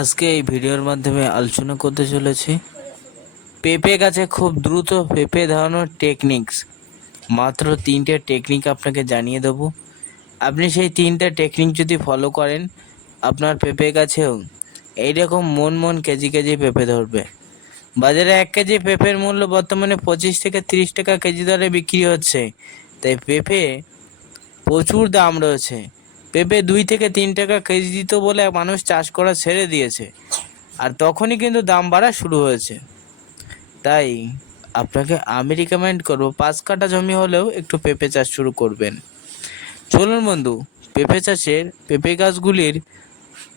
আজকে এই ভিডিওর মাধ্যমে আলোচনা করতে চলেছি পেঁপে গাছে খুব দ্রুত পেঁপে ধরানোর টেকনিক্স। মাত্র 3টে টেকনিক আপনাকে জানিয়ে দেবো। আপনি সেই 3টে টেকনিক যদি ফলো করেন, আপনার পেঁপে গাছেও এইরকম মন কেজি কেজি পেঁপে ধরবে। বাজারে 1 কেজি পেঁপের মূল্য বর্তমানে 25 থেকে 30 টাকা কেজি দরে বিক্রি হচ্ছে। তাই পেঁপে প্রচুর দাম রয়েছে। পেঁপে 2 থেকে 3 টাকা কেজি দিত বলে মানুষ চাষ করা ছেড়ে দিয়েছে, আর তখনই কিন্তু দাম বাড়া শুরু হয়েছে। তাই আপনাকে আমি রিকমেন্ড করবো 5 কাঠা জমি হলেও একটু পেঁপে চাষ শুরু করবেন। চলুন বন্ধু, পেঁপে চাষের পেঁপে গাছগুলির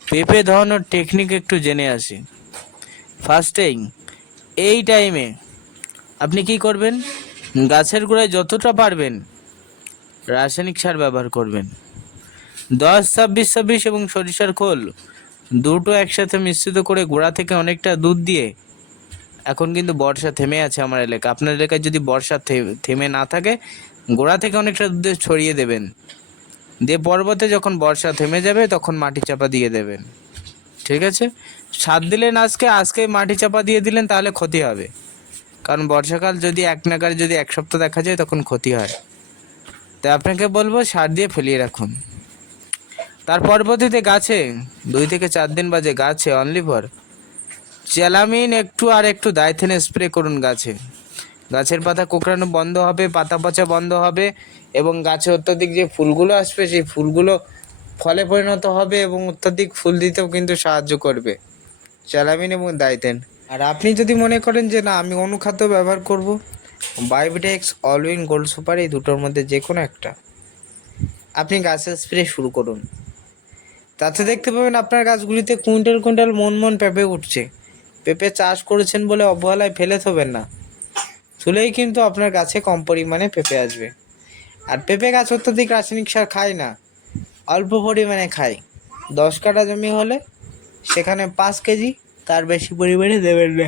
পেঁপে ধরানোর টেকনিক একটু জেনে আসি। ফার্স্টেই এই টাইমে আপনি কি করবেন, গাছের গোড়ায় যতটা পারবেন রাসায়নিক সার ব্যবহার করবেন। 10-26-26 এবং সরিষার খোল দুটো একসাথে মিশ্রিত করে গোড়া থেকে অনেকটা দুধ দিয়ে, এখন কিন্তু বর্ষা থেমে আছে আমার এলাকা, আপনার এলাকায় যদি বর্ষা থেমে না থাকে গোড়া থেকে অনেকটা দুধ ছড়িয়ে দেবেন। দিয়ে পর্বতে যখন বর্ষা থেমে যাবে তখন মাটি চাপা দিয়ে দেবেন। ঠিক আছে, সার দিলেন আজকে মাটি চাপা দিয়ে দিলেন তাহলে ক্ষতি হবে, কারণ বর্ষাকাল যদি এক নাগারে যদি 1 সপ্তাহ দেখা যায় তখন ক্ষতি হয়। তাই আপনাকে বলবো সার দিয়ে ফেলিয়ে রাখুন। তার পরবর্তীতে গাছে 2 থেকে 4 দিন বাজে গাছে অনলি ফর চ্যালামিন একটু দাইথেন স্প্রে করুন। গাছের পাতা কোঁকড়ানো বন্ধ হবে, পাতা পচা বন্ধ হবে, এবং গাছে অত্যাধিক যে ফুলগুলো আসবে সেই ফুলগুলো ফলে পরিণত হবে এবং অত্যাধিক ফুল দিতেও কিন্তু সাহায্য করবে চ্যালামিন এবং দাইথেন। আর আপনি যদি মনে করেন যে না আমি অনুখাদ্য ব্যবহার করব, বায়োভিটা-X, অলউইন গোল্ড সুপার, এই দুটোর মধ্যে যে কোনো একটা আপনি গাছের স্প্রে শুরু করুন। তাতে দেখতে পাবেন আপনার গাছগুলিতে কুইন্টাল কুইন্টাল মন পেঁপে উঠছে। পেঁপে চাষ করেছেন বলে অবহেলায় ফেলে থবেন না, তুলেই কিন্তু আপনার গাছে কম পরিমাণে পেঁপে আসবে। আর পেঁপে গাছ অত্যধিক রাসায়নিক সার খায় না, অল্প পরিমাণে খায়। 10 কাঠা জমি হলে সেখানে 5 কেজি, তার বেশি পরিমাণে দেবেন না।